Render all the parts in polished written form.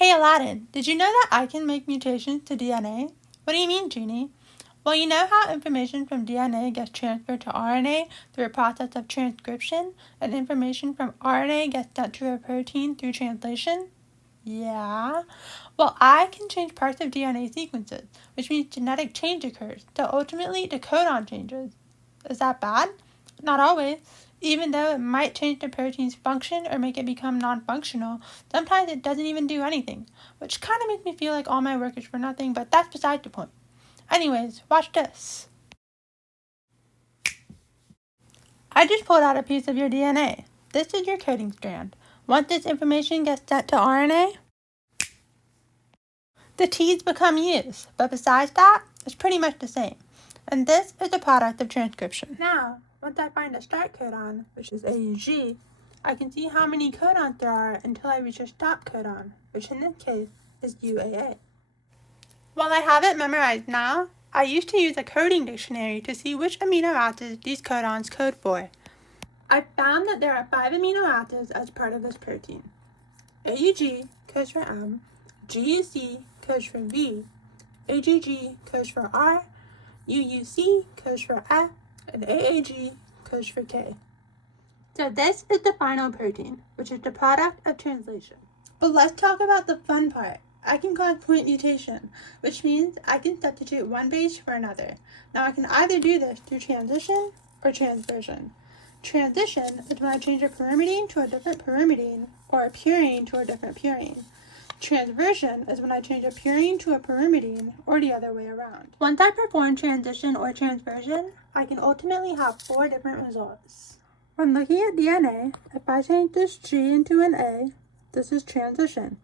Hey Aladdin, did you know that I can make mutations to DNA? What do you mean, Genie? Well, you know how information from DNA gets transferred to RNA through a process of transcription, and information from RNA gets sent to a protein through translation? Yeah. Well, I can change parts of DNA sequences, which means genetic change occurs, so ultimately the codon changes. Is that bad? Not always. Even though it might change the protein's function or make it become non-functional, sometimes it doesn't even do anything, which kind of makes me feel like all my work is for nothing, but that's beside the point. Anyways, watch this. I just pulled out a piece of your DNA. This is your coding strand. Once this information gets sent to RNA, the T's become U's, but besides that, it's pretty much the same. And this is the product of transcription. Now, once I find a start codon, which is AUG, I can see how many codons there are until I reach a stop codon, which in this case is UAA. While I have it memorized now, I used to use a coding dictionary to see which amino acids these codons code for. I found that there are 5 amino acids as part of this protein. AUG codes for M, GUC codes for V, AGG codes for R, UUC codes for F, and AAG codes for K. So this is the final protein, which is the product of translation. But let's talk about the fun part. I can cause point mutation, which means I can substitute one base for another. Now I can either do this through transition or transversion. Transition is when I change a pyrimidine to a different pyrimidine or a purine to a different purine. Transversion is when I change a purine to a pyrimidine or the other way around. Once I perform transition or transversion, I can ultimately have 4 different results. When looking at DNA, if I change this G into an A, this is transition.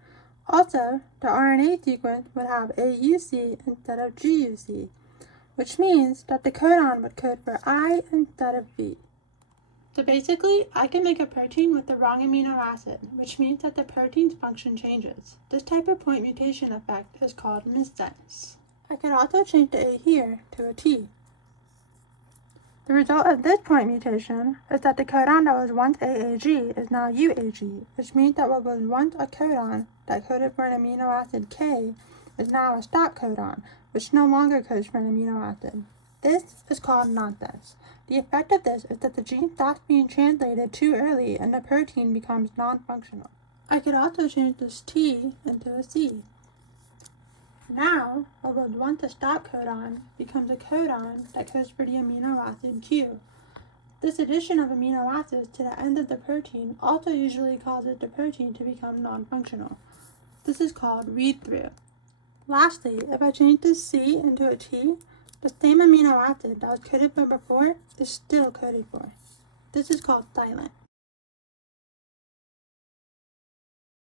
Also, the RNA sequence would have AUC instead of GUC, which means that the codon would code for I instead of V. So basically, I can make a protein with the wrong amino acid, which means that the protein's function changes. This type of point mutation effect is called missense. I can also change the A here to a T. The result of this point mutation is that the codon that was once AAG is now UAG, which means that what was once a codon that coded for an amino acid K is now a stop codon, which no longer codes for an amino acid. This is called nonsense. The effect of this is that the gene stops being translated too early and the protein becomes non-functional. I could also change this T into a C. Now, what was once a stop codon becomes a codon that codes for the amino acid Q. This addition of amino acids to the end of the protein also usually causes the protein to become non-functional. This is called read-through. Lastly, if I change this C into a T, the same amino acid that was coded for before is still coded for. This is called silent.